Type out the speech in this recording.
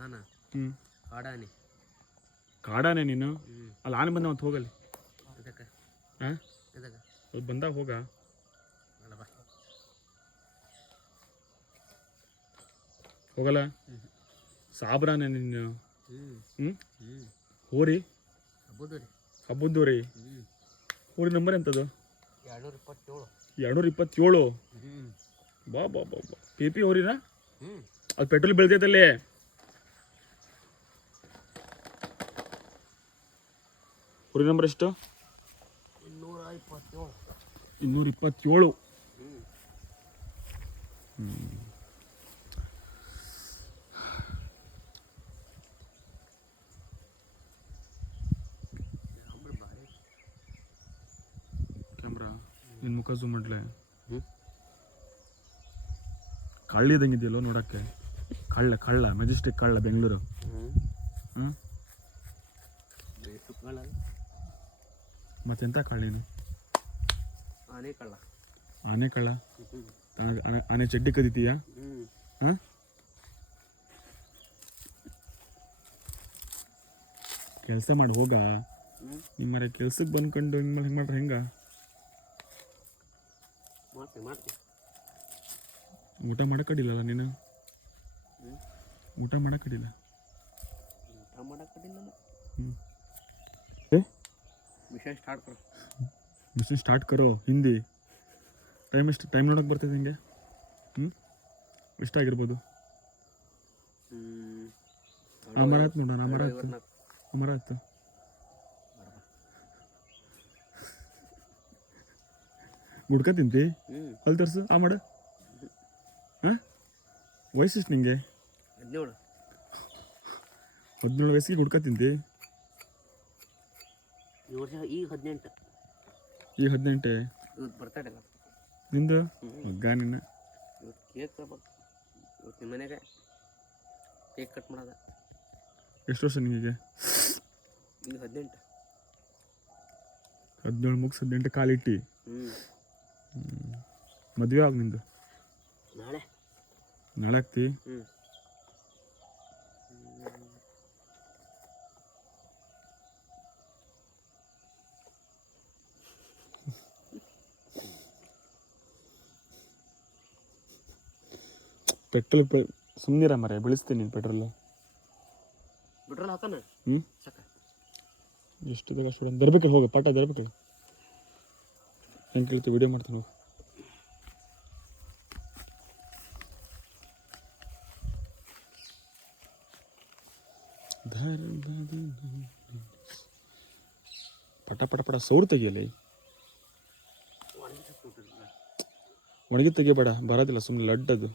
ಹ್ಞೂ ಕಾಡಾನೆ ನೀನು ಅಲ್ಲಿ ಆನೆ ಬಂದ ಮತ್ತೆ ಹೋಗಲ್ಲಿ ಹಾಂ ಅದು ಬಂದಾಗ ಹೋಗ ಹೋಗಲ್ಲ ಸಾಬ್ರಾನೆ ನೀನು ಹ್ಞೂ ಹೋರಿ ಹಬ್ಬದ್ದು ರೀ ಹೋರಿ ನಂಬರ್ ಎಂಥದ್ದು 227 ಬಾ ಬಾ ಬಾ ಬಾ ಪಿ ಹೋರಿನಾ ಅದು ಪೆಟ್ರೋಲ್ ಬೀಳ್ತೈತಲ್ಲಿ ಹೋರಿ ನಂಬರ್ ಎಷ್ಟು 227 ಕ್ಯಾಮ್ರಾ ನಿನ್ನ ಮುಖ ಝೂಮ್ ಮಾಡ್ಲೆ ಕಳ್ಳಿದಂಗಿದೆಯಲ್ಲೋ ನೋಡೋಕ್ಕೆ ಕಳ್ಳ ಮೆಜೆಸ್ಟಿಕ್ ಕಳ್ಳ ಬೆಂಗಳೂರು ಹ್ಞೂ ಮತ್ತೆಂತ ಕಳ್ಳೀನು ಆನೆ ಕಳ್ಳ ಆನೆ ಚಡ್ಡಿ ಕದೀತೀಯಾ ಹಾಂ ಕೆಲಸ ಮಾಡಿ ಹೋಗ ನಿಮ್ಮರೆ ಕೆಲ್ಸಕ್ಕೆ ಬಂದ್ಕೊಂಡು ಹಿಂಗೆ ಮಾಡ್ರೆ ಹೆಂಗ ಊಟ ಮಾಡಕ್ಕಡಿಲ್ಲಲ್ಲ ನೀನು ಊಟ ಮಾಡಕ್ಕಡಿಲ್ಲ ಮಿಷನ್ ಸ್ಟಾರ್ಟ್ ಕರೋ ಹಿಂದಿ ಟೈಮ್ ನೋಡೋಕೆ ಬರ್ತೈತೆ ಹಿಂಗೆ ಎಷ್ಟಾಗಿರ್ಬೋದು ಅಮರಾತ್ ನೋಡೋಣ ಅಮರಾತ್ ಗುಡ್ಕ ತಿಂತಿ ಅಲ್ಲಿ ತರ್ಸು ಆ ಮಾಡ ಹಾಂ ವಯಸ್ಸೆಷ್ಟು ನಿಂಗೆ 17 ವಯಸ್ಸಿಗೆ ಗುಡ್ಕ ತಿಂತಿ ಈಗ 18 ನಿಂದು ಮಗ್ಗ ನಿನ್ನ ಎಷ್ಟು ವರ್ಷ ನಿಮಗೆ 17 ಮುಗಿಸ್ 18 ಕಾಲಿಟ್ಟಿ ಮದುವೆ ಆಗ ನಿಂದು ನಾಳೆ ಆಗ್ತಿ ಪೆಟ್ರೋಲ್ ಸುಮ್ಮನಿರ ಮರೆ ಬೆಳೆಸ್ತೀನಿ ಪೆಟ್ರೋಲ್ ಹಾಕೋಣ ಎಷ್ಟು ಬೇಗ ಸ್ಟೂಡೆಂಟ್ ದರ್ಬೇಕಲ್ಲಿ ಹೋಗಿ ಪಾಠ ದರ್ಬೇಕಲ್ಲಿ ಹೆಂಗೆ ಕೇಳ್ತೀವಿ ವಿಡಿಯೋ ಮಾಡ್ತೀನಿ ಹೋಗಿ ಪಟ ಪಟ ಪಟ ಸೌರು ತೆಗಿಯಲಿ ಒಣಗಿ ತೆಗಿಬೇಡ ಬರೋದಿಲ್ಲ ಸುಮ್ಮನೆ ಲಡ್ಡದು